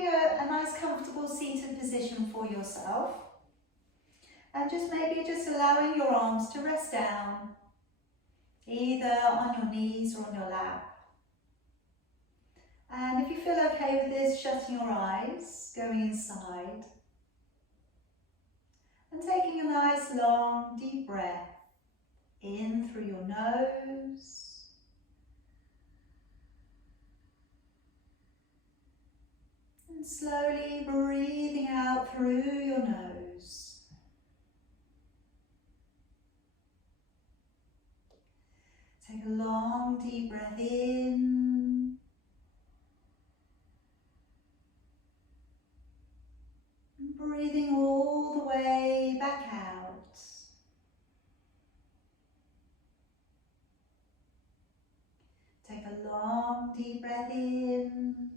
finding a nice comfortable seated position for yourself. And maybe allowing your arms to rest down, either on your knees or on your lap. And if you feel okay with this, shutting your eyes, going inside. And taking a nice long deep breath in through your nose. And slowly breathing out through your nose. Take a long deep breath in. And breathing all the way back out. Take a long deep breath in.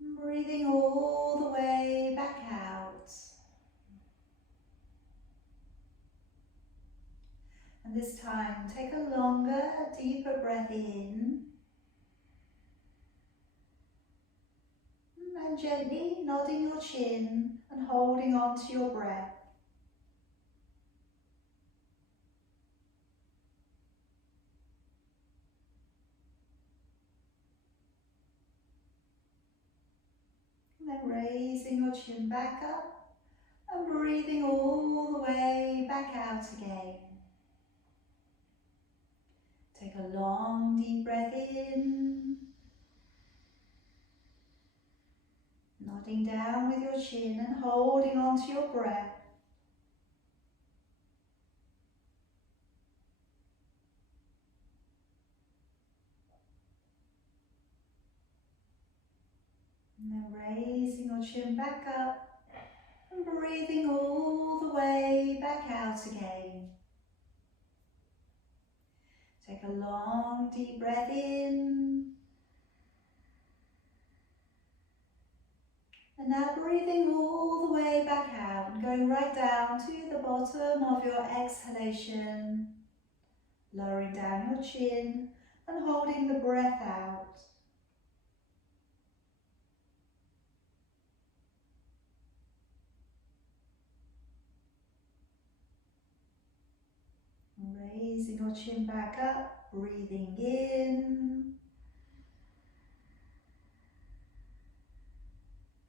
And breathing all the way back out. And this time, take a longer, deeper breath in. And gently nodding your chin and holding on to your breath. And then raising your chin back up and breathing all the way back out again. Take a long deep breath in. Nodding down with your chin and holding on to your breath. And then raising your chin back up and breathing all the way back out again. Take a long deep breath in. And now breathing all the way back out and going right down to the bottom of your exhalation. Lowering down your chin and holding the breath out. Raising your chin back up, breathing in.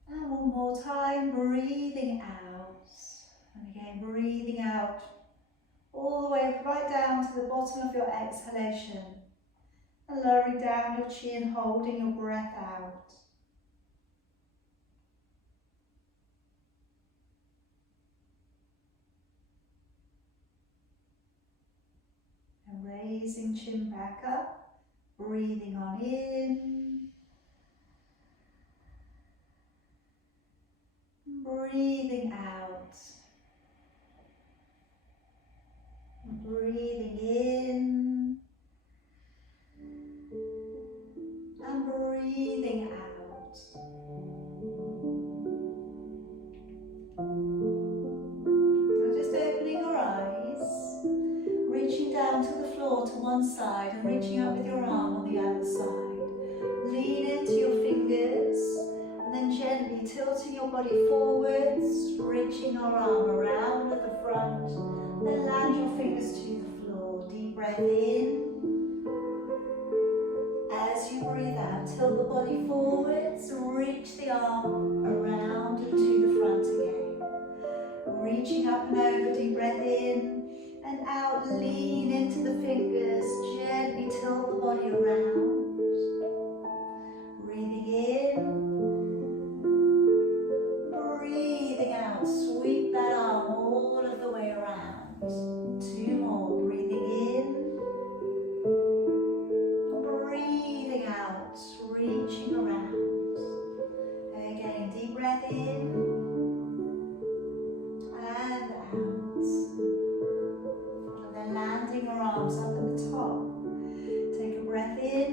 And one more time, breathing out. And again, breathing out all the way right down to the bottom of your exhalation. And lowering down your chin, holding your breath out. And raising chin back up, breathing on in. Breathing out. Breathing in. And breathing out. Now just opening your eyes, reaching down to the floor to one side and reaching up with your arm on the other side. Lean into your fingers and then gently tilting your body forwards, reaching your arm around at the front, then land your fingers to the floor. Deep breath in. As you breathe out, tilt the body forwards, reach the arm around and to the front again. Reaching up and over, deep breath in and out, lean into the fingers, gently tilt the body around. Breathing in, breathing out, sweep that arm all of the way around. Two more, breathing in. Breathing out, reaching around. Again, deep breath in and out. And then landing your arms up at the top. Take a breath in.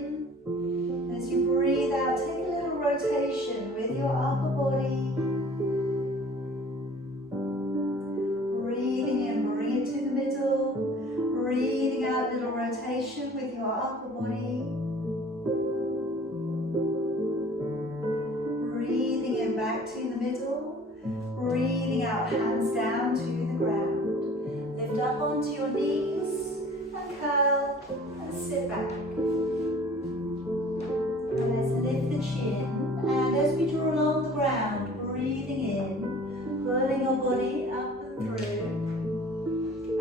As you breathe out, take a little rotation with your upper body. Breathing in, bring it to the middle. Breathing out, little rotation with your upper body. directly in the middle. Breathing out, hands down to the ground. Lift up onto your knees and curl and sit back. And let's lift the chin. And as we draw along the ground, breathing in, pulling your body up and through.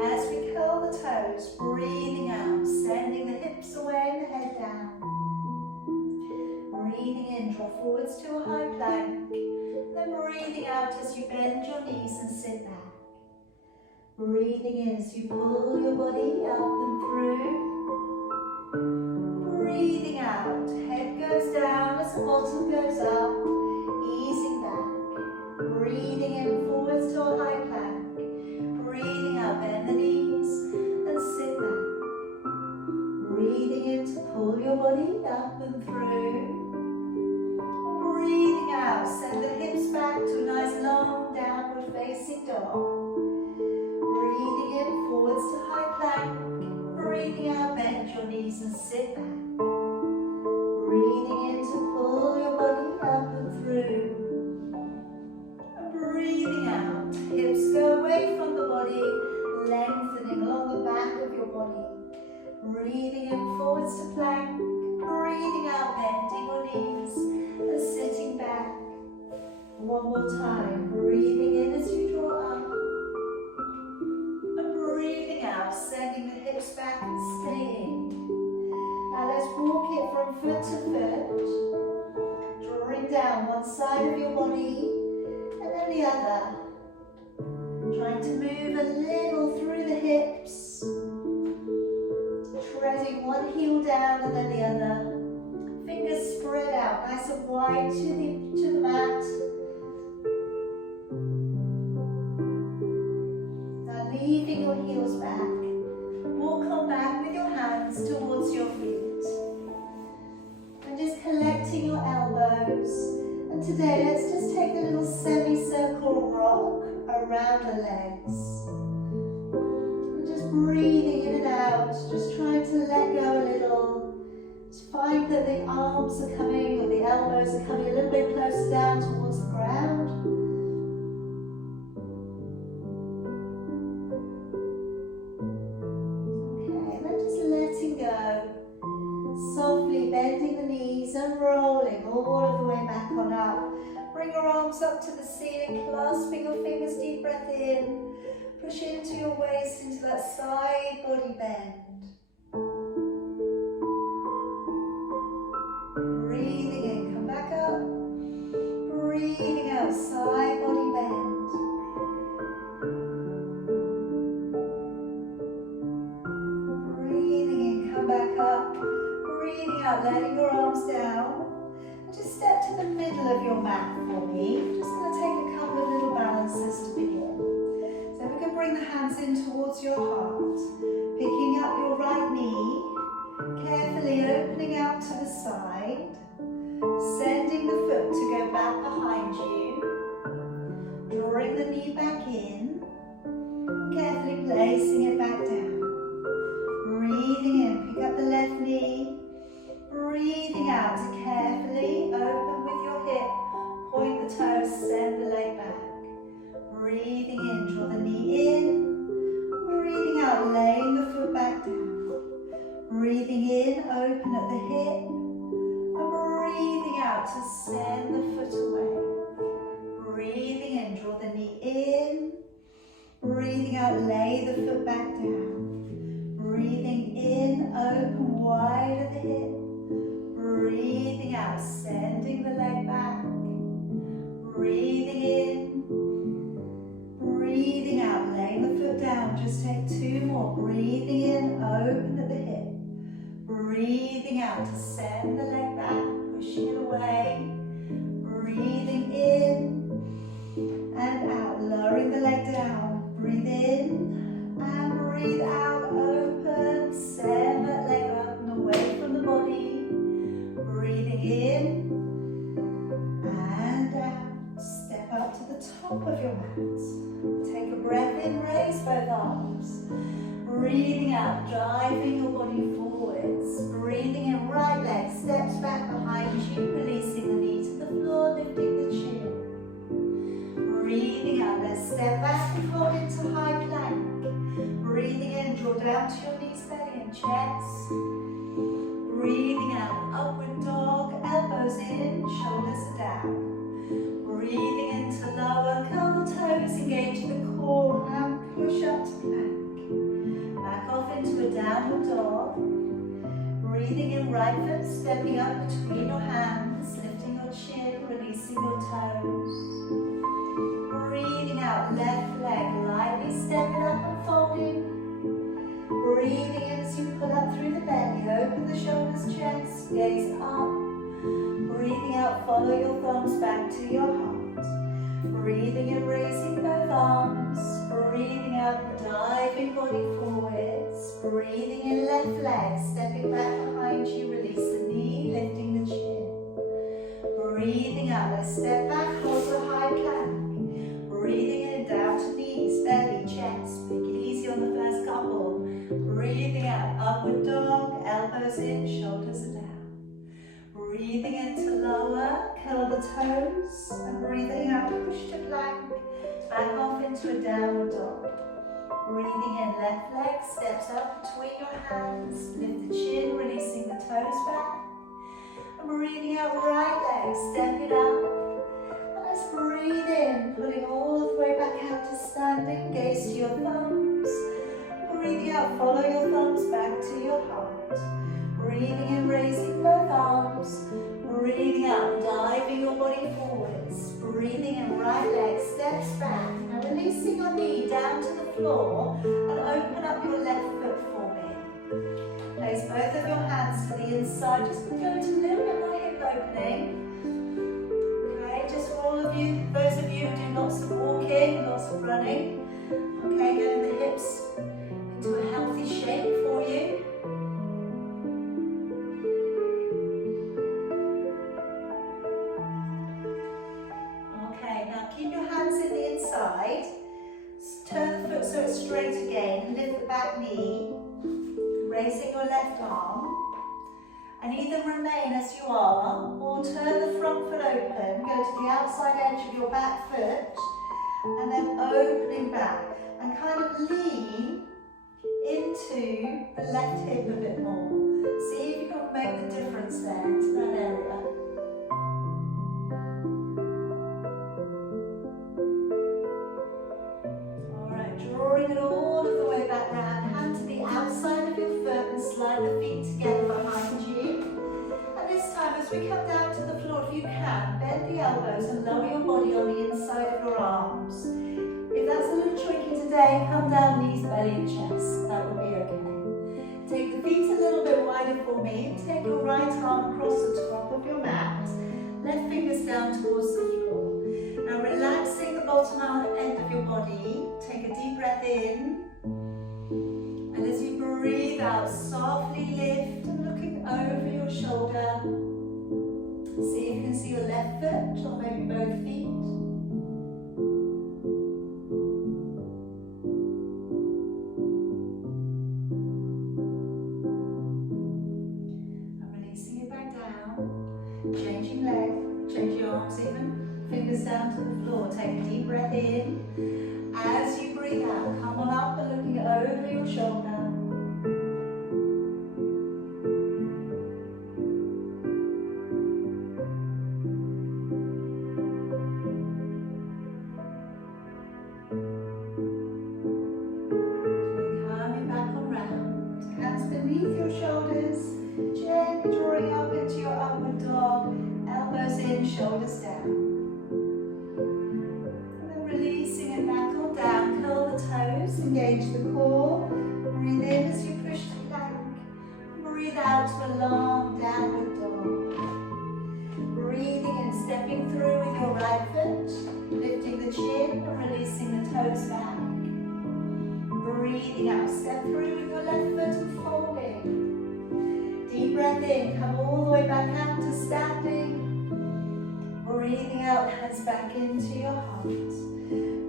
As we curl the toes, breathing out, sending the hips away and the head down. Breathing in, draw forwards to a high plank. Then breathing out as you bend your knees and sit back. Breathing in as you pull your body up and through. Breathing out, head goes down as the bottom goes up, easing back. Breathing in, forwards to a high plank. Breathing out, bend the knees and sit back. Breathing in to pull your body up and through. Breathing out, send the hips back to a nice long downward facing dog. Breathing in, forwards to high plank. Breathing out, bend your knees and sit back. Breathing in to pull your body up and through. And breathing out, hips go away from the body, lengthening along the back of your body. Breathing in, forwards to plank. Breathing out, bending your knees and sitting back. One more time, breathing in as you draw up. And breathing out, sending the hips back and staying. Now let's walk it from foot to foot. Drawing down one side of your body and then the other. Trying to move a little through the hips. Treading one heel down and then the other. Fingers spread out, nice and wide to the mat. Now leaving your heels back. Walk on back with your hands towards your feet. And just collecting your elbows. And today let's just take a little semicircle rock around the legs. And just breathing in and out, just trying to let go a little. Find that the arms are coming, or the elbows are coming a little bit closer down towards the ground. Okay, then just letting go. Softly bending the knees and rolling all of the way back on up. Bring your arms up to the ceiling, clasping your fingers, deep breath in. Push into your waist, into that side body bend. Breathing in, come back up. Breathing out, side body bend. Breathing in, come back up. Breathing out, letting your arms down. And just step to the middle of your mat for me. I'm just going to take a couple of little balances to begin. So we can bring the hands in towards your heart. Picking up your right knee. Carefully opening out to the side. Sending the foot to go back behind you. Drawing the knee back in. Carefully placing it back down. Breathing in, pick up the left knee. Breathing out to carefully open with your hip. Point the toes, send the leg back. Breathing in, draw the knee in. Breathing out, laying the foot back down. Breathing in, open at the hip. Breathing out to send the foot away. Breathing in, draw the knee in. Breathing out, lay the foot back down. Breathing in, open wide at the hip. Breathing out, sending the leg back. Breathing in. Breathing out, laying the foot down. Just take two more. Breathing in, open at the hip. Breathing out to send the leg back. Pushing it away, breathing in and out, lowering the leg down, breathe in and breathe out, open, send that leg up and away from the body, breathing in and out, step up to the top of your mat, take a breath in, raise both arms, breathing out, driving your body forwards, breathing in, right leg steps back behind you, releasing the knee to the floor, lifting the chin. step back and fold into high plank. Breathing in, draw down to your knees, belly and chest. Breathing out, upward dog, elbows in, shoulders are down. Breathing into lower, curl the toes, engage the core and push up to plank. Back off into a downward dog. Breathing in, right foot, stepping up between your hands, lifting your chin, releasing your toes. Breathing out, left leg, lightly stepping up and folding. Breathing in as you pull up through the belly, open the shoulders, chest, gaze up. Breathing out, follow your thumbs back to your heart. Breathing in, raising both arms. Breathing out, diving body forwards. Breathing in, left leg, stepping back behind you, release the knee, lifting the chin. Breathing out, let's step back, hold the high plank. Breathing in, down to knees, belly, chest. Make it easy on the first couple. Breathing out, upward dog, elbows in, shoulders are down. Breathing into lower, curl the toes, and breathing out, push to plank, back off into a downward dog. Breathing in, left leg steps up between your hands, lift the chin, releasing the toes back. And breathing out, right leg, step it up. And let's breathe in, pulling all the way back out to standing, gaze to your thumbs. Breathing out, follow your thumbs back to your heart. Breathing in, raising both arms. Breathing out, diving your body forwards. Breathing in, right leg steps back. Now releasing your knee down to the floor and open up your left foot for me. Place both of your hands to the inside. Just go to a little bit more hip opening. Okay, just for all of you, those of you who do lots of walking, lots of running. Okay, getting the hips into a healthy shape for you. Okay, now keep your hands in the inside. Turn the foot so it's straight again. Lift the back knee. Raising your left arm. And either remain as you are or turn the front foot open. Go to the outside edge of your back foot. And then opening back. And kind of lean into the left hip a bit more. See if you can make the difference there into that area. Alright, drawing it all of the way back round. Hand to the outside of your foot and slide the feet together behind you. And this time as we come down to the floor, if you can, bend the elbows and lower your body on the inside of your arms. If that's a little tricky today, come down knees, belly and chest. That will be okay. Take the feet a little bit wider for me. Take your right arm across the top of your mat. Left fingers down towards the floor. Now relaxing the bottom end of your body. Take a deep breath in. And as you breathe out, softly lift and looking over your shoulder. See if you can see your left foot or maybe both feet. Changing leg, change your arms even, fingers down to the floor, take a deep breath in. As you breathe out, come on up and looking over your shoulder. Coming back around, hands beneath your shoulders, gently drawing up into your upward dog, elbows in, shoulders down. And then releasing it back on down, curl the toes, engage the core. Breathe in as you push to plank. Breathe out to a long downward dog. Breathing in, stepping through with your right foot, lifting the chin and releasing the toes back. Breathing out, step through with your left foot and folding. Deep breath in, come all the way back out to standing. Breathing out, hands back into your heart.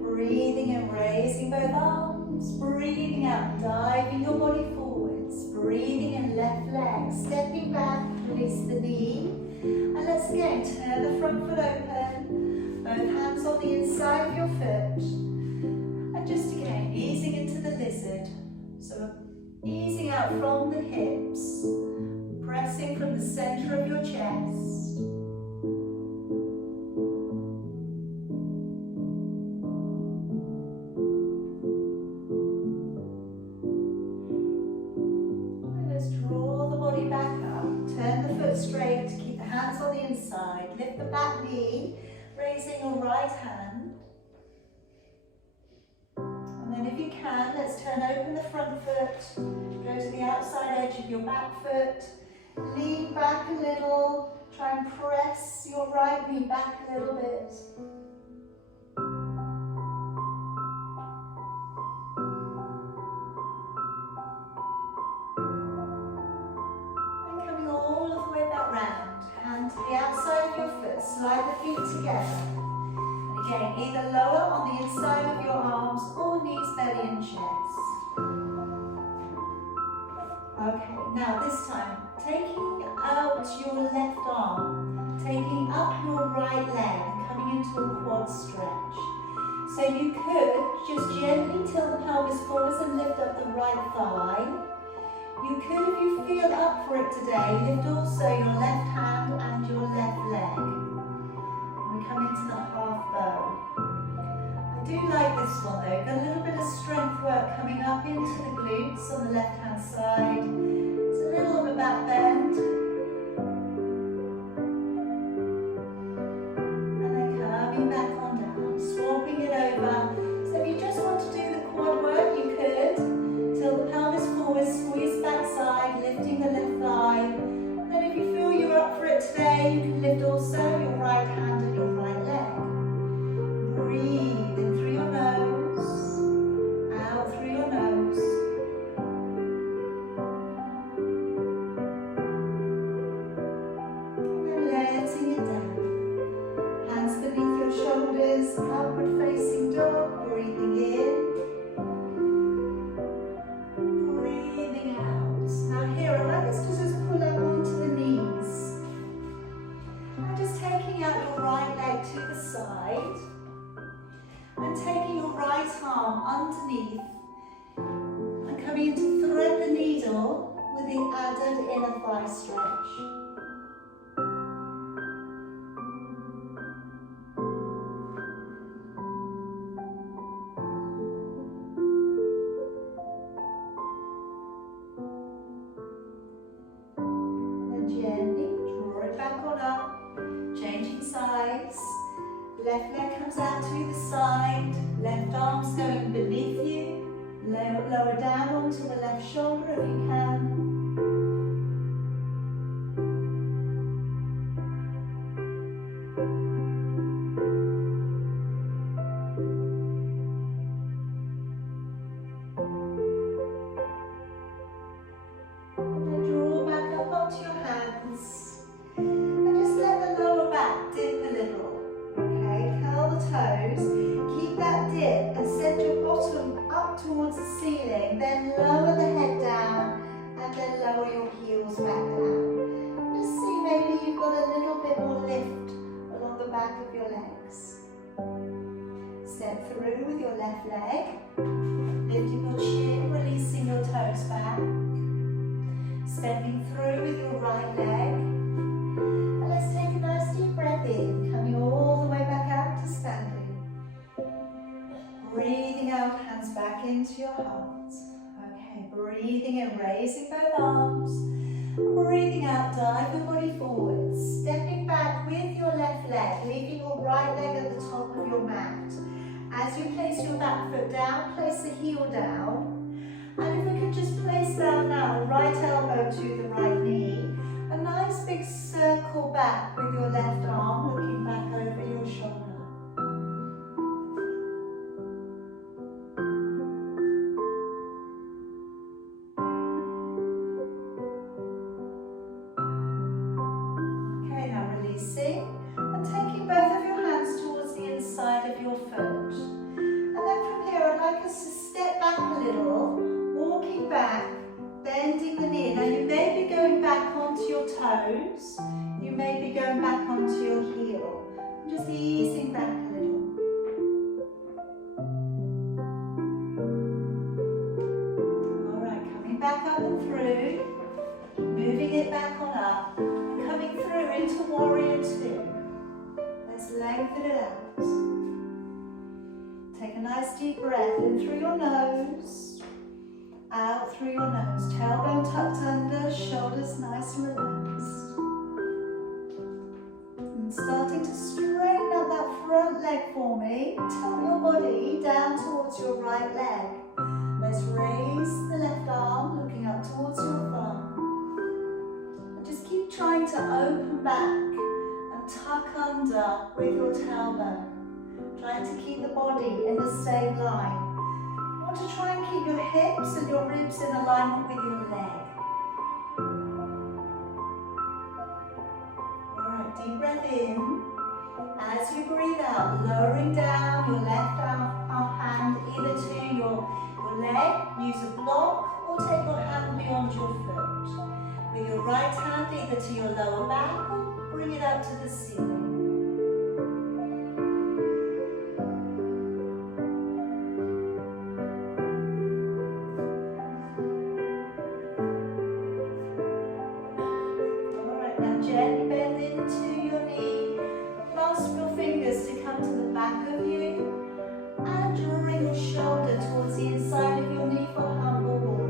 Breathing in, raising both arms. Breathing out, diving your body forwards. Breathing in, left leg, stepping back, release the knee. And let's again turn the front foot open. Both hands on the inside of your foot. releasing into the lizard. So easing out from the hips, pressing from the center of your chest. And let's draw the body back up. Turn the foot straight, keep the hands on the inside. Lift the back knee, raising your right hand. And then if you can, let's turn open the front foot. Go to the outside edge of your back foot. Lean back a little. Try and press your right knee back a little bit. And coming all of the way back round. Hand to the outside of your foot. Slide the feet together. And again, either lower on the inside of your arms or knees, belly and chest. Okay, now this time, taking out your left arm, taking up your right leg, coming into a quad stretch. So you could just gently tilt the pelvis forwards and lift up the right thigh. You could, if you feel up for it today, lift also your left hand and your left leg. And we come into the half bow. I do like this one though, got a little bit of strength work coming up into the glutes on the left hand side. It's a little bit back bend. And then coming back on down, swapping it over. So if you just want to do the quad work, you could. Tilt the pelvis forward, squeeze back side, lifting the left thigh. And then if you feel you're up for it today, you can lift also your right hand and your right leg. Breathe in through your nose, out through your nose. And then letting it down. Hands beneath your shoulders, upward facing dog, breathing in. Breathing out. Now here, I'd like us to just pull up onto the knees. And just taking out your right leg to the side. And taking your right arm underneath and coming in to thread the needle with the added inner thigh stretch. And then gently draw it back on up, changing sides. Left leg comes out to the side, left arm's going beneath you, lower down onto the left shoulder if you can. And then draw back up onto your hands, and just let the lower back dip a little. Curl the toes, keep that dip and send your bottom up towards the ceiling, then lower the head down and then lower your heels back down. Just see maybe you've got a little bit more lift along the back of your legs. Step through with your left leg, lifting your chin, releasing your toes back. Stepping through with your right leg. And let's take a nice deep breath in, coming all the way back out to standing. Breathing out, hands back into your heart. Okay, breathing in, raising both arms. Breathing out, dive your body forward. Stepping back with your left leg, leaving your right leg at the top of your mat. As you place your back foot down, place the heel down. And if we could just place down now the right elbow to the right knee. A nice big circle back with your left arm, looking back over your shoulder. Okay, now releasing and taking both of your hands towards the inside of your foot. And then from here, I'd like us to step back a little, walking back, bending the knee. Now you may be going back onto your toes, you may be going back onto your heel. Just easing back a little. Coming through, moving it back on up, and coming through into Warrior Two. Let's lengthen it out. Take a nice deep breath in through your nose, out through your nose. Tailbone tucked under, shoulders nice and relaxed. And starting to straighten up that front leg for me. Tilt your body down towards your right leg. Let's raise the left arm, looking up towards your thumb. And just keep trying to open back and tuck under with your tailbone. Trying to keep the body in the same line. You want to try and keep your hips and your ribs in alignment with your leg. Alright, deep breath in. As you breathe out, lowering down your left arm hand either to your leg, use a block, or take your hand beyond your foot. With your right hand either to your lower back or bring it up to the ceiling. Alright, now gently bend into your knee, clasp your fingers to come to the back of you, and drawing your shoulder towards the inside of your knee for Humble Warrior.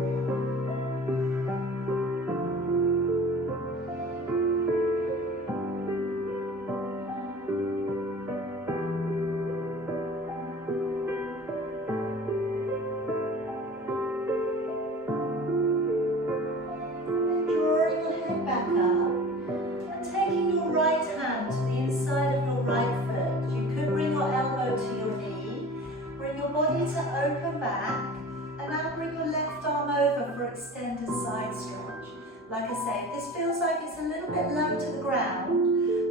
Drawing your head back up and taking your right hand to the inside of your right foot. You could bring your elbow to your knee. Bring your body to open back, and now bring your left arm over for extended side stretch. Like I say, if this feels like it's a little bit low to the ground,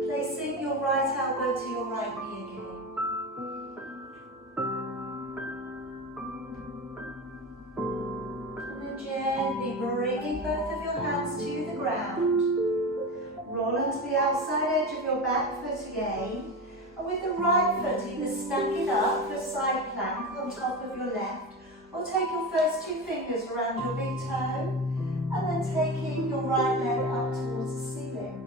placing your right elbow to your right knee again. And then gently bringing both of your hands to the ground. Roll onto the outside edge of your back foot again. And with the right foot, either stack it up, your side plank on top of your left, or take your first two fingers around your big toe, and then taking your right leg up towards the ceiling.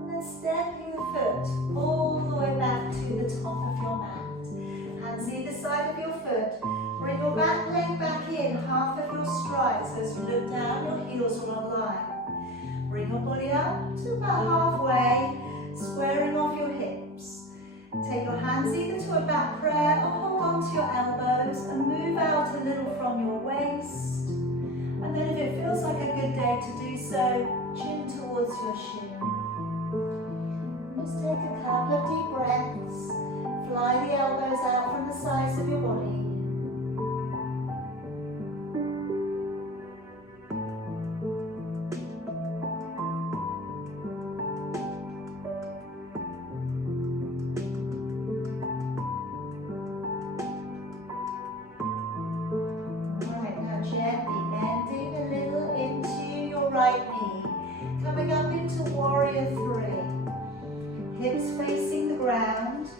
And then stepping the foot all the way back to the top of your mat. Hands either side of your foot. Bring your back leg back in, half of your stride, so as you look down, your heels are aligned. Bring your body up to about halfway, squaring off your hips. Take your hands either to a back prayer or hold on to your elbows and move out a little from your waist. And then if it feels like a good day to do so, chin towards your shin. Just take a couple of deep breaths. Fly the elbows out from the sides of your body. Right knee, coming up into Warrior Three. Hips facing the ground,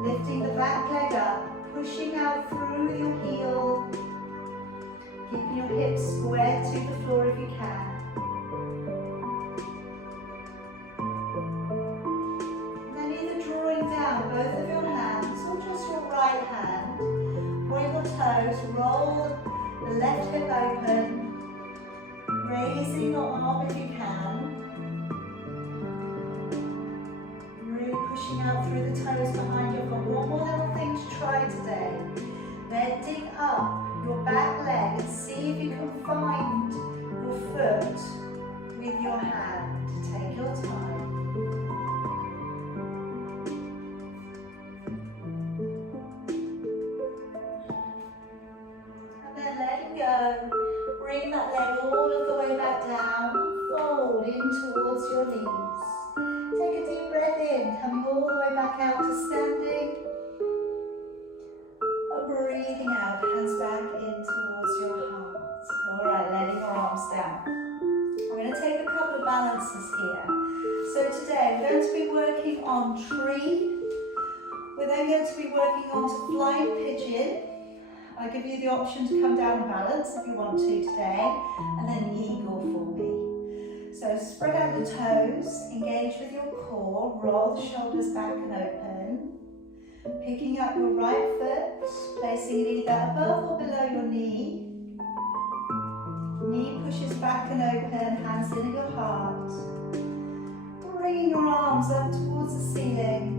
lifting the back leg up, pushing out through your heel, keeping your hips square to the floor if you can. Then either drawing down both of your hands or just your right hand, point your toes, roll the left hip open, raising your arm if you can. Really pushing out through the toes behind you. I've got one more little thing to try today. Bending up your back leg and see if you can find your foot with your hand. Take your time. And then letting go. Bring that leg all of the way back down, fold in towards your knees. Take a deep breath in, coming all the way back out to standing. And breathing out, hands back in towards your heart. Alright, letting your arms down. I'm going to take a couple of balances here. So today I'm going to be working on tree with We're then going to be working on to flying pigeon. I give you the option to come down and balance if you want to today, and then eagle for me. So spread out your toes, engage with your core, roll the shoulders back and open. Picking up your right foot, placing it either above or below your knee. Knee pushes back and open, hands in at your heart. Bringing your arms up towards the ceiling.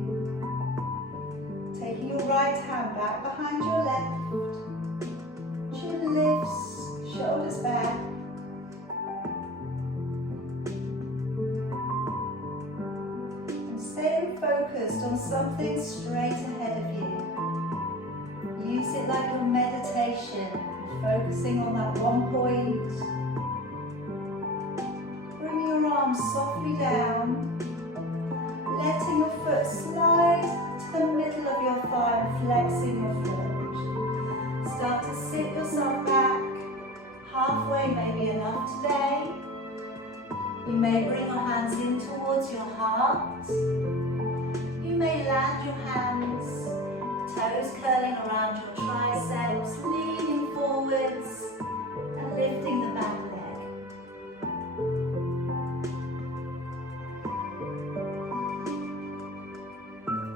Taking your right hand back behind your left. Chin lifts, shoulders back. And stay focused on something straight ahead of you. Use it like your meditation, focusing on that one point. Bring your arms softly down, letting your foot slide to the middle of your thigh and flexing your foot. Start to sit yourself back. Halfway may be enough today. You may bring your hands in towards your heart. You may land your hands, toes curling around your triceps, leaning forwards and lifting the back leg.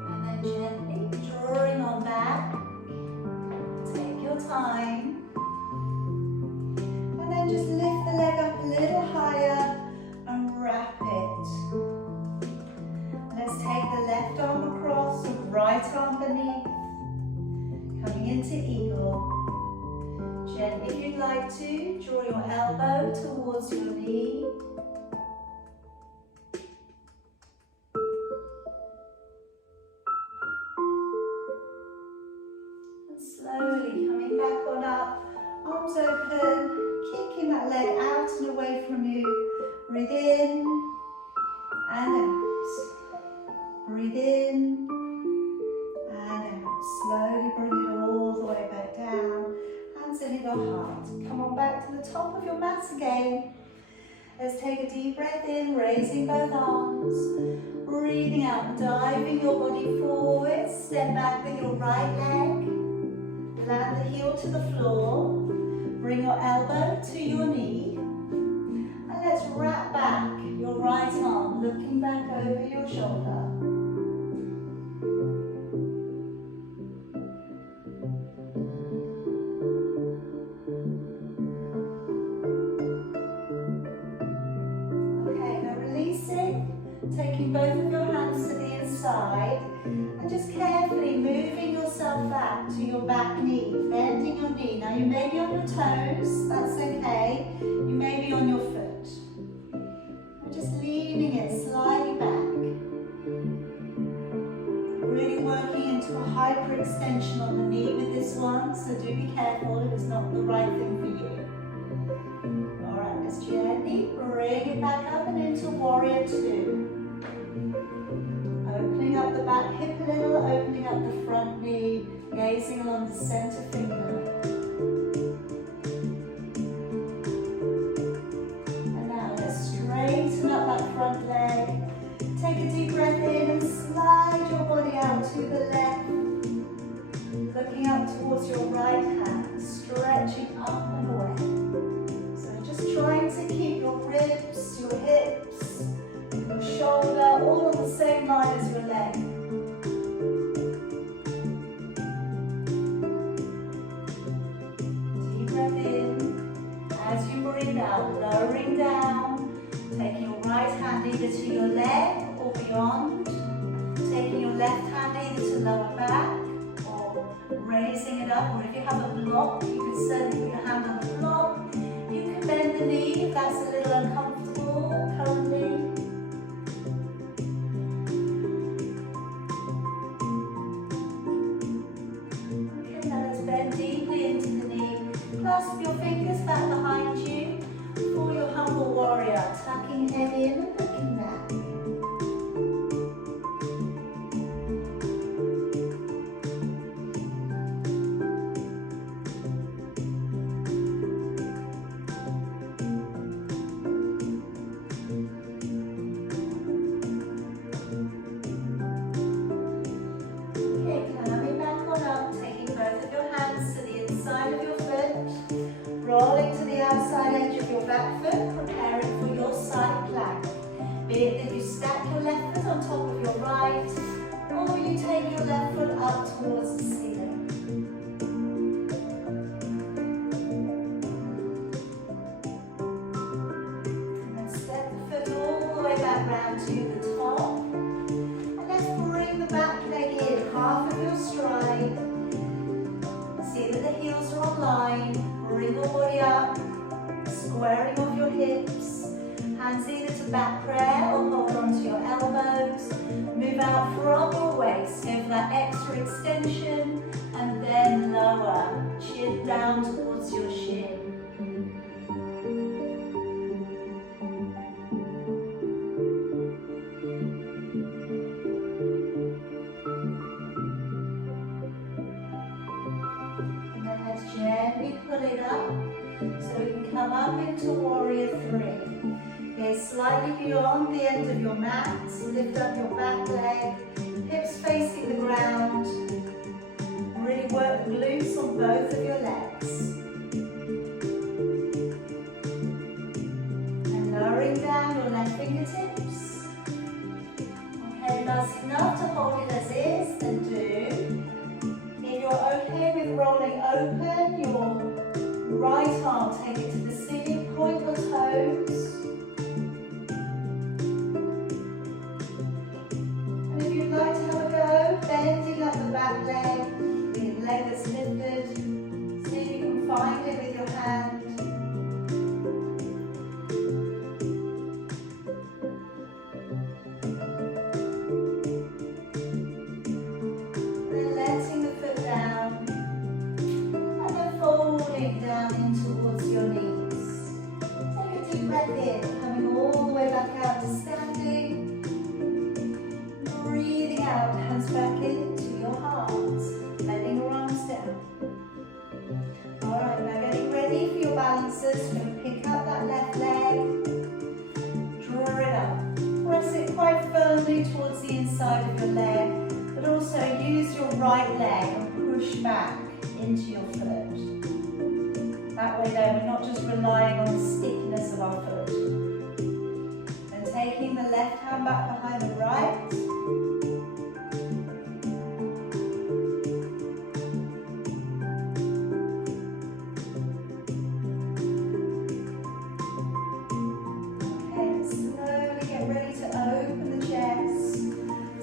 And then gently drawing on back. Take your time. And then just lift the leg up a little higher and wrap it. Let's take the left arm across, the right arm beneath. Coming into eagle. Gently, if you'd like to, draw your elbow towards your knee. And slowly coming back on up, arms open, kicking that leg out and away from you. Breathe in and out. Breathe in. Slowly bring it all the way back down. Hands in your heart. Come on back to the top of your mat again. Let's take a deep breath in, raising both arms. Breathing out, diving your body forward. Step back with your right leg. Land the heel to the floor. Bring your elbow to your knee. And let's wrap back your right arm, looking back over your shoulder. Taking both of your hands to the inside and just carefully moving yourself back to your back knee, bending your knee. Now you may be on your toes, that's okay. You may be on your foot. And just leaning it slightly back. Really working into a hyperextension on the knee with this one, so do be careful if it's not the right thing for you. Alright, let's gently bring it back up and into warrior two. Opening up the back hip a little, opening up the front knee, gazing along the center finger. And now let's straighten up that front leg. Take a deep breath in and slide your body out to the left. Looking up towards your right hand, stretching up and away. So just trying to keep your ribs, your hips, your shoulder, all on the same line as your leg. Deep breath in. As you breathe out, lowering down, taking your right hand either to your leg or beyond, taking your left hand either to lower back or raising it up, or if you have a block, you can certainly put your hand on the block. You can bend the knee if that's a little uncomfortable currently. Clasp your fingers back behind you for your humble warrior, tucking head in and looking back. Okay, back foot, preparing for your side plank. Be it that you stack your left foot on top of your right, or you take your left foot up towards the ceiling. And then step the foot all the way back round to the top. And let's bring the back leg in, half of your stride. See that the heels are on line. Bring your body up, squaring off your hips. Hands either to back prayer or hold onto your elbows. Move out from your waist, go for that extra extension, and then lower. Chin down towards your shin. And then let's gently pull it up so we can come up into Warrior 3. Okay, slightly beyond the end of your mat, lift up your back leg, hips facing the ground. Really work the glutes on both of your legs. And lowering down your left fingertips. Okay, that's enough to hold it as is, then do. If you're okay with rolling open your right arm, take it to the ceiling, point your toes. Like to have a go, bending up the back leg, the leg that's lifted. See if you can find it with your hand. Then letting the foot down, and then folding down in towards your knees. Take a deep breath in, coming all the way back out to standing. Breathing out, hands back into your heart, letting your arms down. Alright, now getting ready for your balances. You're going to pick up that left leg, draw it up. Press it quite firmly towards the inside of your leg, but also use your right leg and push back into your foot. That way then we're not just relying on the stickiness of our foot. Then taking the left hand back behind the right.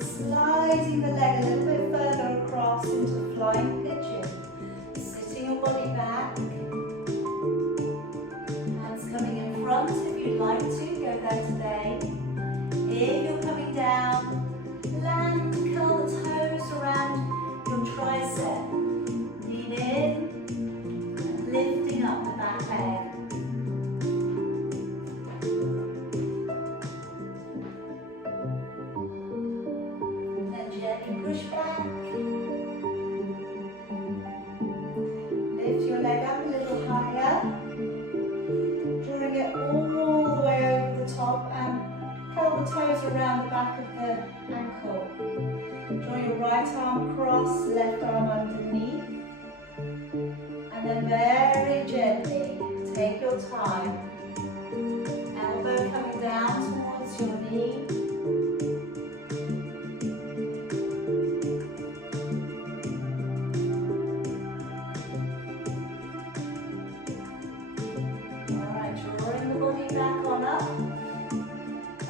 Sliding the leg a little bit further across into flying pigeon. Sitting your body back. Hands coming in front if you'd like to, go there today. If you're coming down, land, curl the toes around your tricep. Lean in, lifting up the back leg. Push back. Lift your leg up a little higher. Drawing it all the way over the top and curl the toes around the back of the ankle. Draw your right arm across, left arm underneath. And then very gently take your time. Elbow coming down towards your knee.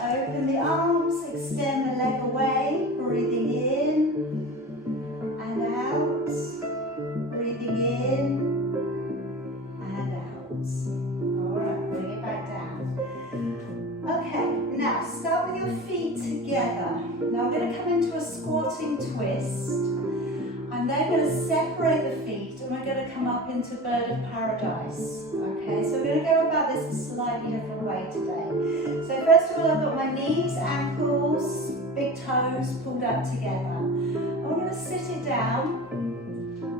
Open the arms, extend the leg away, breathing in and out, breathing in and out. Alright, bring it back down. Okay, now start with your feet together. Now I'm going to come into a squatting twist. I'm then going to separate the feet and we're going to come up into bird of paradise. Okay, so we're going to go about this a slightly different way today. So first of all, I've got my knees, ankles, big toes pulled up together. And we're going to sit it down,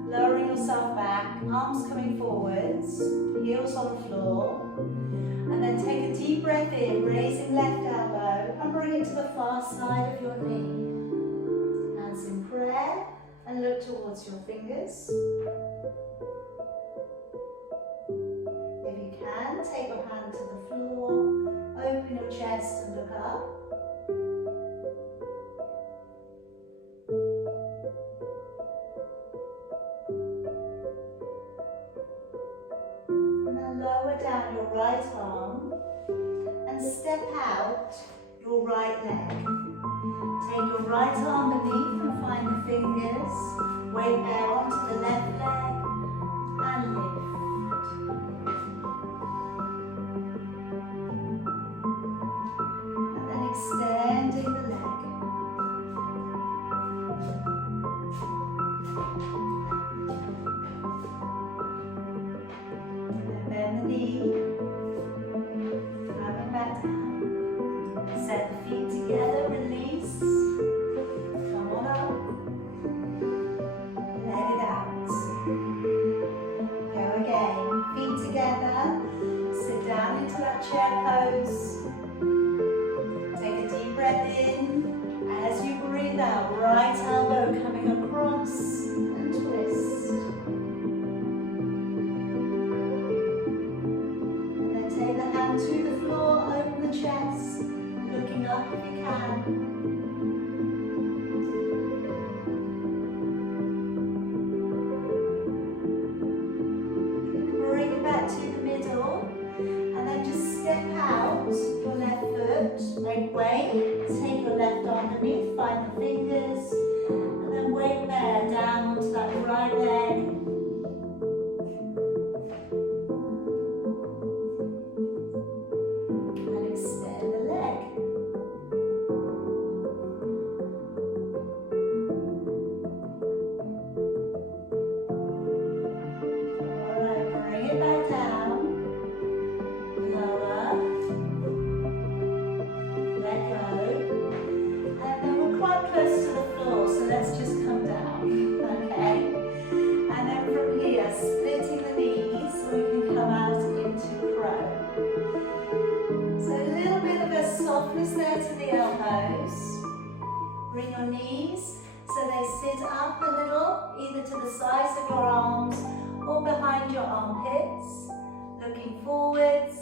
lowering yourself back, arms coming forwards, heels on the floor. And then take a deep breath in, raising left elbow and bring it to the far side of your knee. Hands in prayer. And look towards your fingers. If you can, take your hand to the your chest and look up. And then lower down your right arm and step out your right leg. Take your right arm beneath and find the fingers. Weight there onto the left leg and lift. And then extending the leg. And then bend the knee. Coming back down. Set the feet together, release. Come on up. Let it out. Go again. Feet together. Sit down into that chair pose. Take a deep breath in. As you breathe out, right elbow coming across and twist. And then take the hand to the floor, open the chest, looking up if you can. Bring it back to the middle, and then just step out your left foot, make way, take your left arm underneath, find the fingers, and then weight there down onto that right leg. And extend the leg. Alright, bring it back down. Lower. Let go. And then we're quite close to the floor, so let's just come down. Okay? And then from here, splitting the knees, we can come out into crow. So a little bit of a softness there to the elbows. Bring your knees so they sit up a little, either to the sides of your arms or behind your armpits. Looking forwards.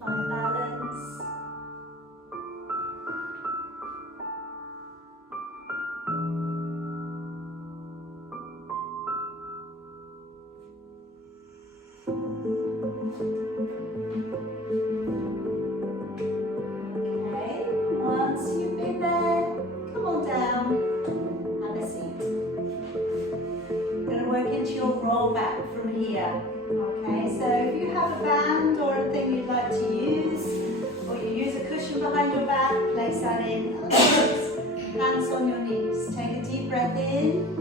Find balance. Okay, once you've been there, come on down, have a seat. You're going to work into your roll back from here. Okay, so if you have a band or a thing you'd like to use, or you use a cushion behind your back, place that in. Otherwise, hands on your knees. Take a deep breath in.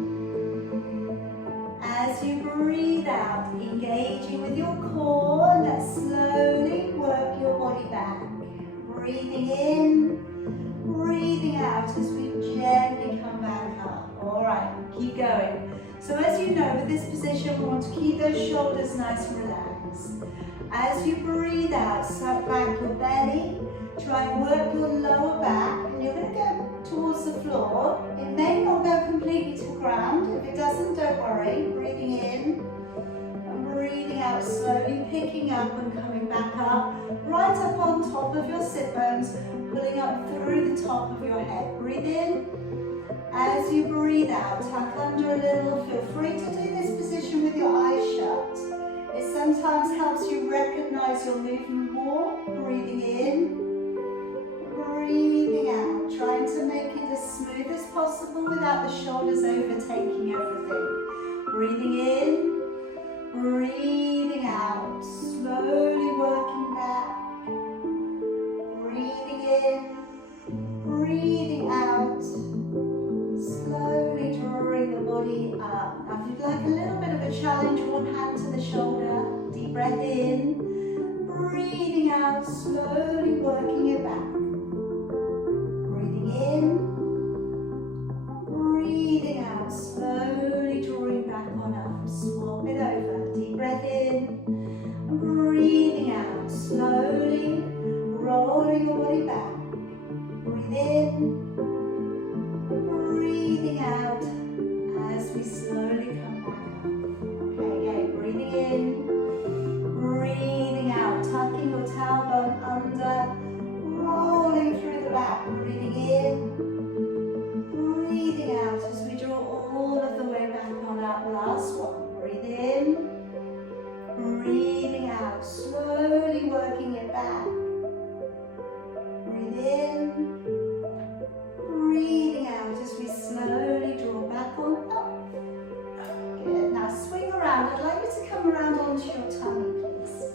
As you breathe out, engaging with your core, let's slowly work your body back. Breathing in, breathing out as we gently come back up. Alright, keep going. So as you know, with this position, we want to keep those shoulders nice and relaxed. As you breathe out, suck back your belly, try and work your lower back, and you're going to go towards the floor. It may not go completely to the ground. If it doesn't, don't worry. Breathing in and breathing out, slowly picking up and coming back up, right up on top of your sit bones, pulling up through the top of your head. Breathe in. As you breathe out, tuck under a little. Feel free to do this position with your eyes shut. It sometimes helps you recognize your movement more. Breathing in, breathing out, trying to make it as smooth as possible without the shoulders overtaking everything. Breathing in, breathing out, slowly working back. Breathing in, breathing out. Slowly drawing the body up. Now if you'd like a little bit of a challenge, one hand to the shoulder, deep breath in, breathing out, slowly working it back. Breathing in, breathing out, slowly drawing back on up. Swap it over, deep breath in, and breathing out, slowly rolling your body back. Breathe in, breathing out as we slowly come back up. Okay, breathing in, breathing out, tucking your tailbone under, around, I'd like you to come around onto your tummy, please.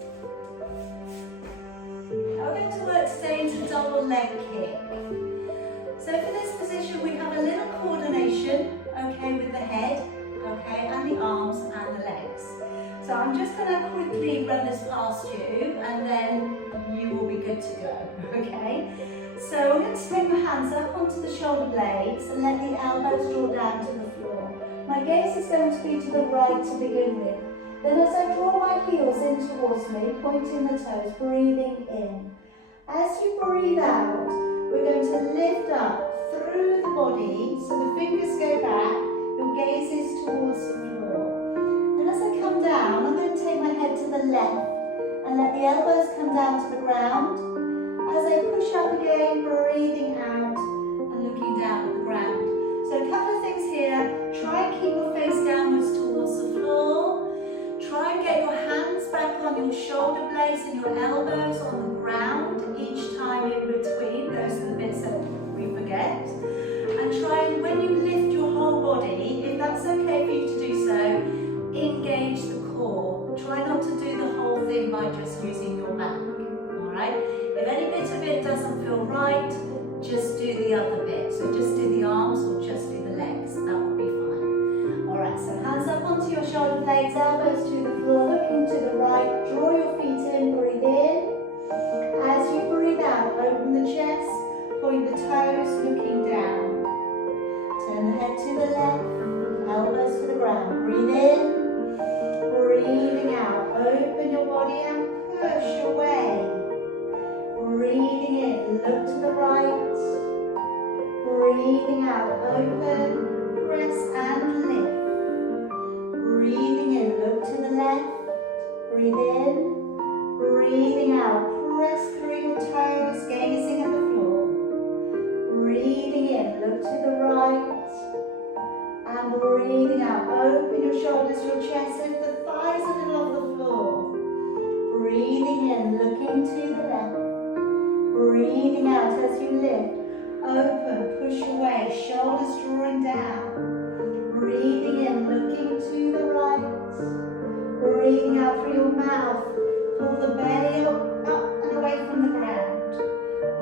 Now we're going to work today into double leg kick. So for this position, we have a little coordination, okay, with the head, okay, and the arms and the legs. So I'm just going to quickly run this past you, and then you will be good to go, okay? So I'm going to take my hands up onto the shoulder blades and let the elbows draw down to the floor. My gaze is going to be to the right to begin with. Then as I draw my heels in towards me, pointing the toes, breathing in. As you breathe out, we're going to lift up through the body, so the fingers go back, your gaze is towards the floor. And as I come down, I'm going to take my head to the left and let the elbows come down to the ground. As I push up again, breathing out and looking down at the ground. So a couple of things here. Try and keep your face downwards towards the floor. Try and get your hands back on your shoulder blades and your elbows on the ground each time in between. Those are the bits that we forget. And try and, when you lift your whole body, if that's okay for you to do so, engage the core. Try not to do the whole thing by just using your back. Alright? If any bit of it doesn't feel right, just do the other bit. So just do the arms or just do the legs. That will be fine. Alright, so hands up onto your shoulder blades, elbows to the floor, looking to the right. Draw your feet in, breathe in. As you breathe out, open the chest, point the toes, looking down. Turn the head to the left, elbows to the ground. Breathe in, breathing out. Open your body and push away. Breathing in, look to the right. Breathing out, open, press and lift. Breathing in, look to the left. Breathe in, breathing out. Press through your toes, gazing at the floor. Breathing in, look to the right. And breathing out, open your shoulders, your chest, lift the thighs a little off the floor. Breathing in, looking to the left. Breathing out as you lift. Open, push away, shoulders drawing down. Breathing in, looking to the right. Breathing out through your mouth. Pull the belly up and away from the ground.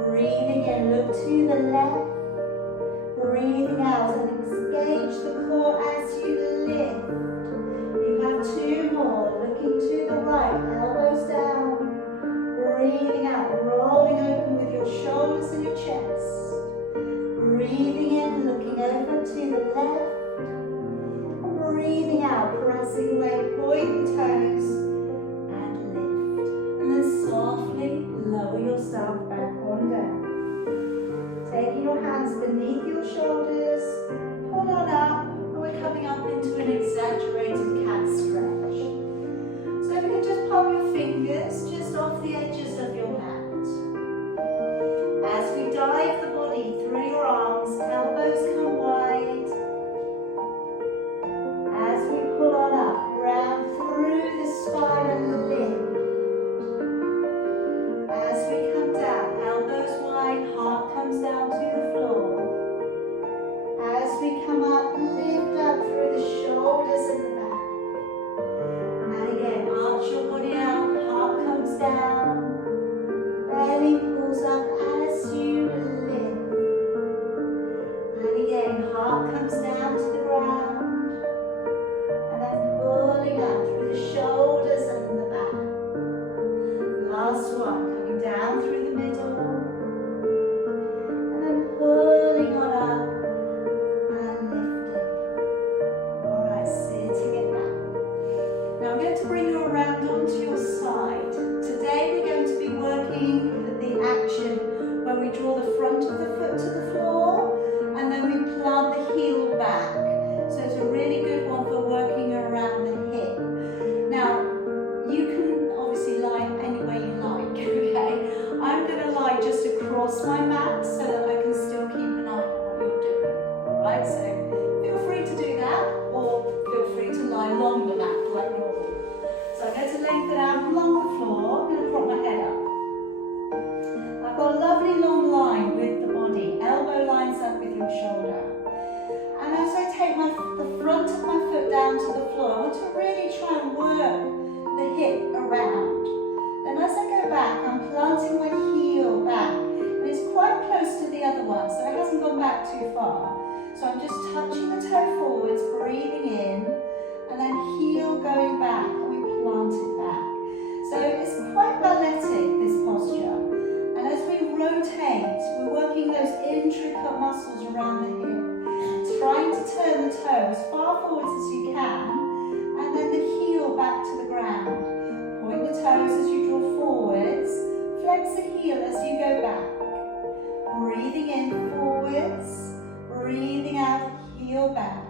Breathing in, look to the left. Breathing out and engage the core as you lift. You have two more. Looking to the right, elbows down. Breathing out, rolling open with your shoulders and your chest. Breathing in, looking over to the left. Breathing out, pressing away, point the toes and lift. And then softly lower yourself back on down. Taking your hands beneath your shoulders, pull on up, and we're coming up into an exaggerated cat stretch. So if you can just pop your fingers just off the edges of your mat. As we dive the body through your arms, elbows come wide. As we pull on up, round through the spine and lift. As we come down, elbows wide, heart comes down to the floor. As we come up, lift up through the shoulders and the too far. So I'm just touching the toe forwards, breathing in, and then heel going back, and we plant it back. So it's quite balletic, this posture. And as we rotate, we're working those intricate muscles around the hip, trying to turn the toe as far forwards as you can, and then the heel back to the ground. Point the toes as you draw forwards, flex the heel as you go back. Breathing in forwards, breathing out, heel back.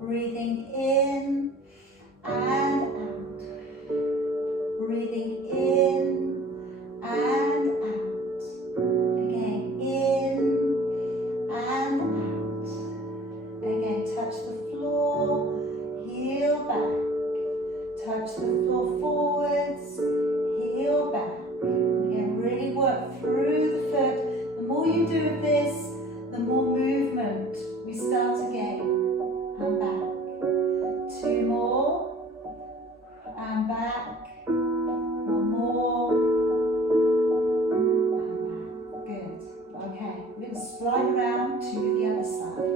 Breathing in and out. Breathing in and out. Again, in and out. Again, touch the floor, heel back. Touch the floor forwards, heel back. Again, really work through the foot. The more you do of this, the more movement we start to gain. And back. 2 more. And back. 1 more. And back. Good. Okay. We're going to slide around to the other side.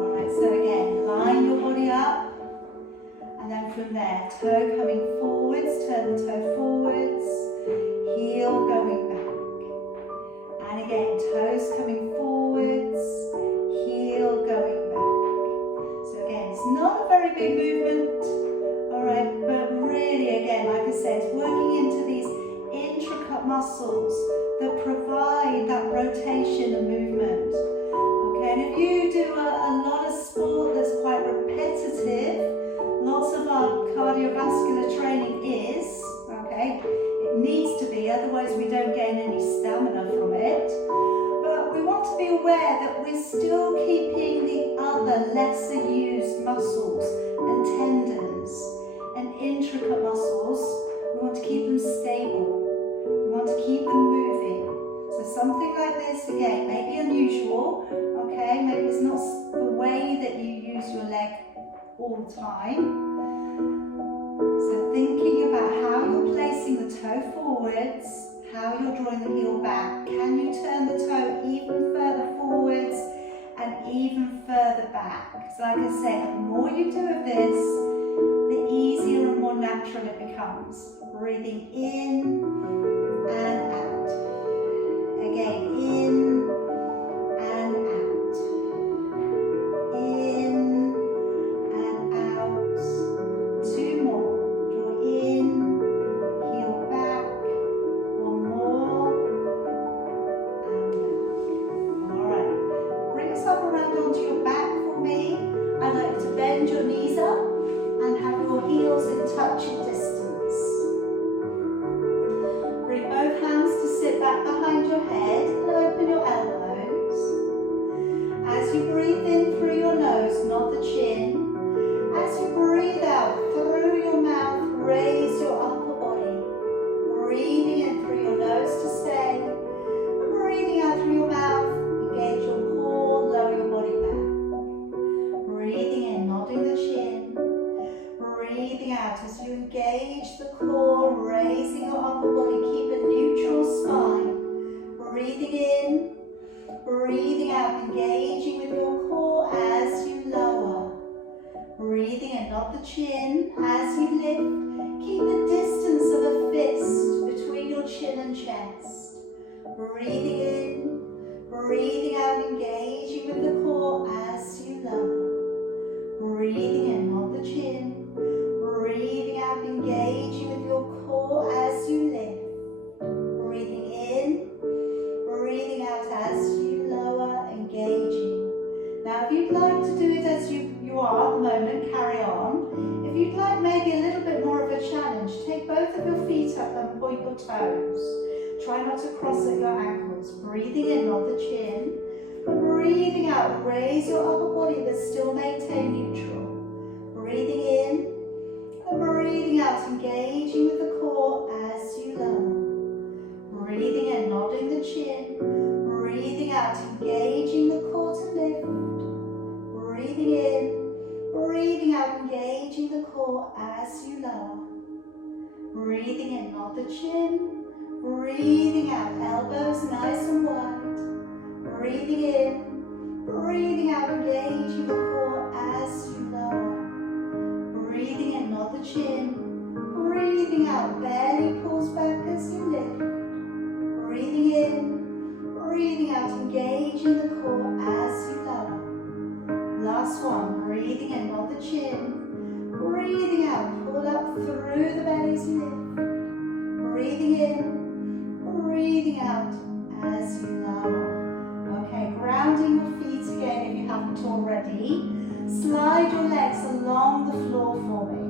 Alright, so again, line your body up. And then from there, toe coming forwards, turn the toe forwards, heel going back. And again, toes coming forwards, heel going back. So again, it's not a very big movement, alright, but really again, like I said, it's working into these intricate muscles that provide that rotation and movement. Okay, and if you do a lot of sport that's quite repetitive, lots of our cardiovascular training is, okay, it needs to be, otherwise we don't gain any stamina from it. But we want to be aware that we're still keeping the other lesser used muscles and tendons and intricate muscles. We want to keep them stable. We want to keep them moving. So something like this, again, may be unusual, okay, maybe it's not the way that you use your leg all the time. So thinking about how you're placing the toe forwards, how you're drawing the heel back. Can you turn the toe even further forwards and even further back? So like I said, the more you do of this, the easier and more natural it becomes. Breathing in and out. Again, in and out. In and out. 2 more. Draw in, heel back. 1 more. And back. Alright. Bring yourself around onto your back for me. I'd like to bend your knees up and have your heels in touching distance. Bring both hands to sit back behind your head and open your elbows. As you breathe in through your nose, nod the chin. As you breathe out through your mouth, raise your upper body. Breathing in through your nose to stay. And breathing out through your mouth, engage your core, lower your body back. Breathing in, nodding the chin. Breathing out as you engage the core, raising your upper body. Keep a neutral spine. Breathing in, breathing out, engaging with your core as you lower. Breathing in, nod the chin as you lift. Keep the distance of a fist between your chin and chest. Breathing in, breathing out, engaging with the core as you lower. Breathing in, nod the chin. Breathing out, engaging with your core as you lift. Breathing in, breathing out as you lower, engaging. Now if you'd like to do it as you are at the moment, carry on. If you'd like maybe a little bit more of a challenge, take both of your feet up and point your toes. Try not to cross at your ankles. Breathing in, nod the chin. Breathing out, raise your upper body but still maintain neutral. Breathing in and breathing out, engaging with the core as you lower. Breathing in, nodding the chin. Breathing out, engaging the core to lift. Breathing in, breathing out, engaging the core as you lower. Breathing Breathing in, nod the chin. Breathing out, elbows nice and wide. Breathing in, breathing out, engaging the core as you lower. Breathing in, nod the chin. Breathing out, belly pulls back as you lift. Breathing in, breathing out, engaging the core as you lower. Last one, breathing in, nod the chin. Breathing out, pull up through the belly as you lift. Breathing in, breathing out as you lower. Okay, grounding your feet again if you haven't already. Slide your legs along the floor for me.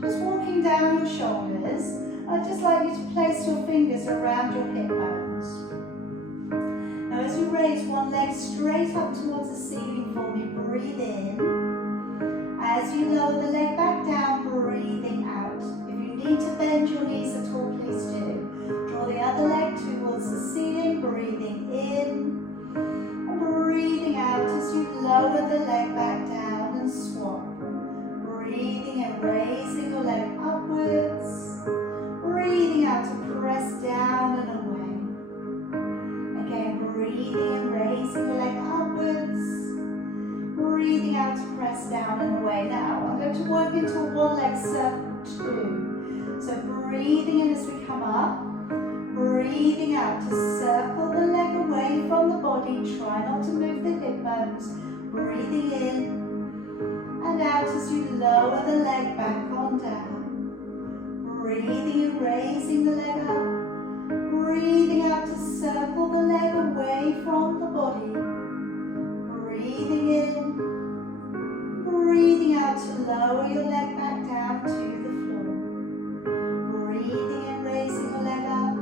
Just walking down your shoulders. I'd just like you to place your fingers around your hip bones. Now as you raise one leg straight up towards the ceiling for me, breathe in. As you lower the leg back down, breathing out. If you need to bend your knees at all, please do. Draw the other leg towards the ceiling, breathing in. And breathing out as you lower the leg back down and swap. Breathing and raising your leg upwards. Breathing out to press down and away. Again, breathing and raising your leg upwards. Breathing out to press down and away. Now, I'm going to work into a one-leg circle too. So breathing in as we come up. Breathing out to circle the leg away from the body. Try not to move the hip bones. Breathing in. And out as you lower the leg back on down. Breathing and raising the leg up. Breathing out to circle the leg away from the body. Breathing in. Breathing out to lower your leg back down to the floor. Breathing and raising the leg up.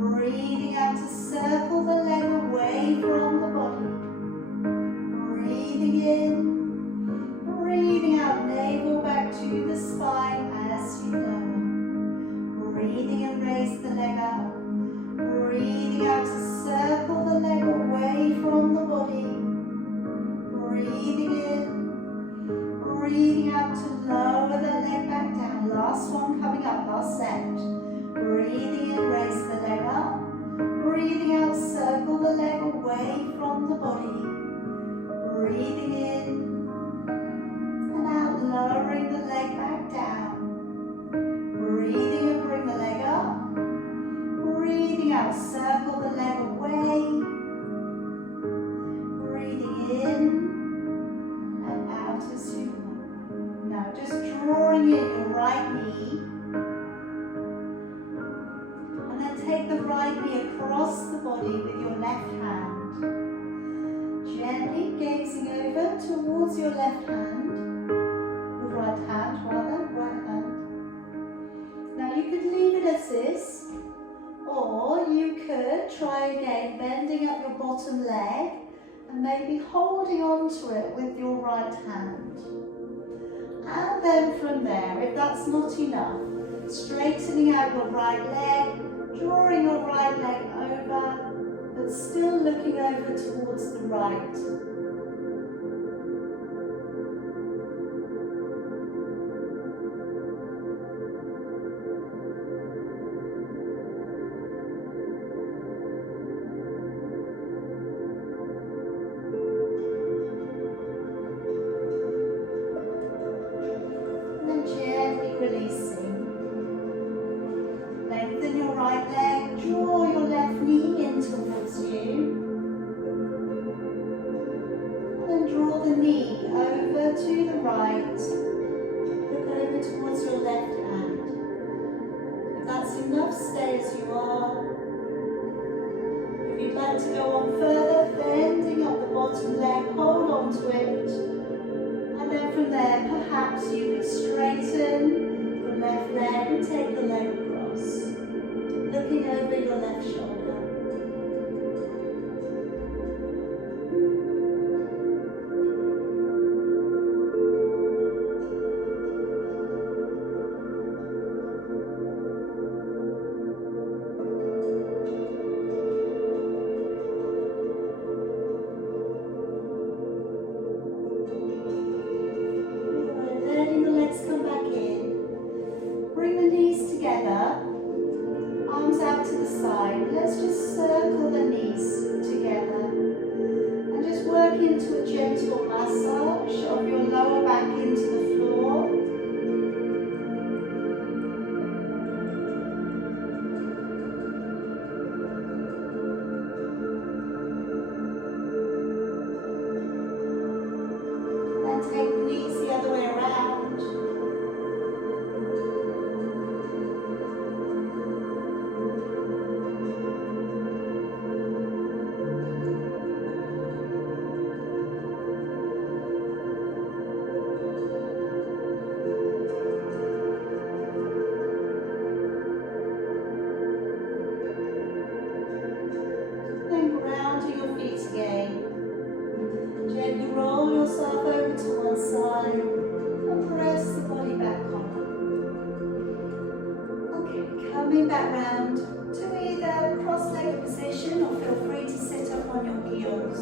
Breathing out to circle the leg away from the body. Breathing in. Breathing out, navel back to the spine as you lower. Breathing and raise the leg up. Breathing out to circle the leg away from the body. Breathing in. Breathing out to lower the leg back down. Last one coming up, last set. Breathing in, raise the leg up. Breathing out, circle the leg away from the body. Breathing in. Out, lowering the leg back down. Breathing and bring the leg up. Breathing out, circle the leg away. Breathing in and out as you go. Now just drawing in your right knee. And then take the right knee across the body with your left hand. Gently gazing over towards your left hand. Right hand. Now you could leave it as this, or you could try again, bending up your bottom leg and maybe holding on to it with your right hand. And then from there, if that's not enough, straightening out your right leg, drawing your right leg over, but still looking over towards the right. Come back in. Bring the knees together. yourself over to one side and press the body back on. Okay, coming back round to either cross-legged position or feel free to sit up on your heels.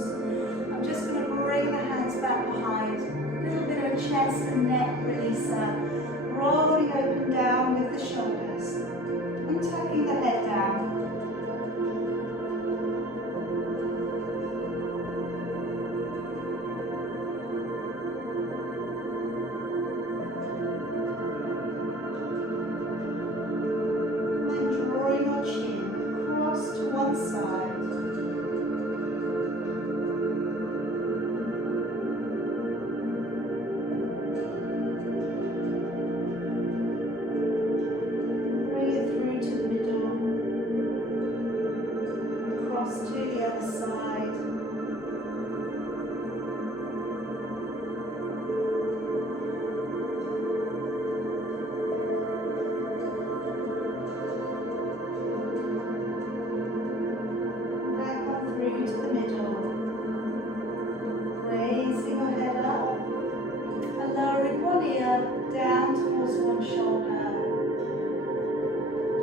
I'm just going to bring the hands back behind. A little bit of a chest and neck releaser. Rolling open down with the shoulders. And tucking the head down. Down towards one shoulder.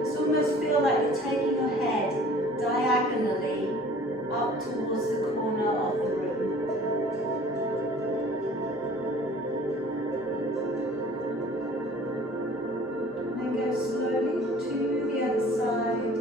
Just almost feel like you're taking your head diagonally up towards the corner of the room. And then go slowly to the other side.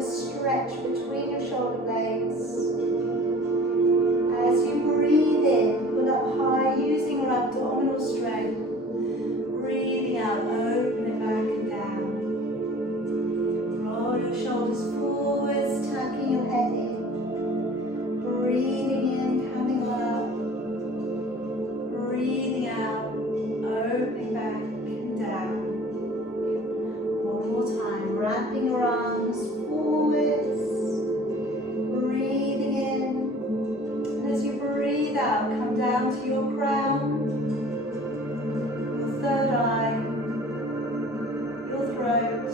Stretch between your shoulder blades. As you breathe in, pull up high using your abdominal strength. Breathing out, open it back and down. Roll your shoulders forwards, tucking your head in. Breathing in, coming up. Breathing out, opening back and down. One more time, wrapping your arms forwards, breathing in, and as you breathe out, come down to your crown, your third eye, your throat,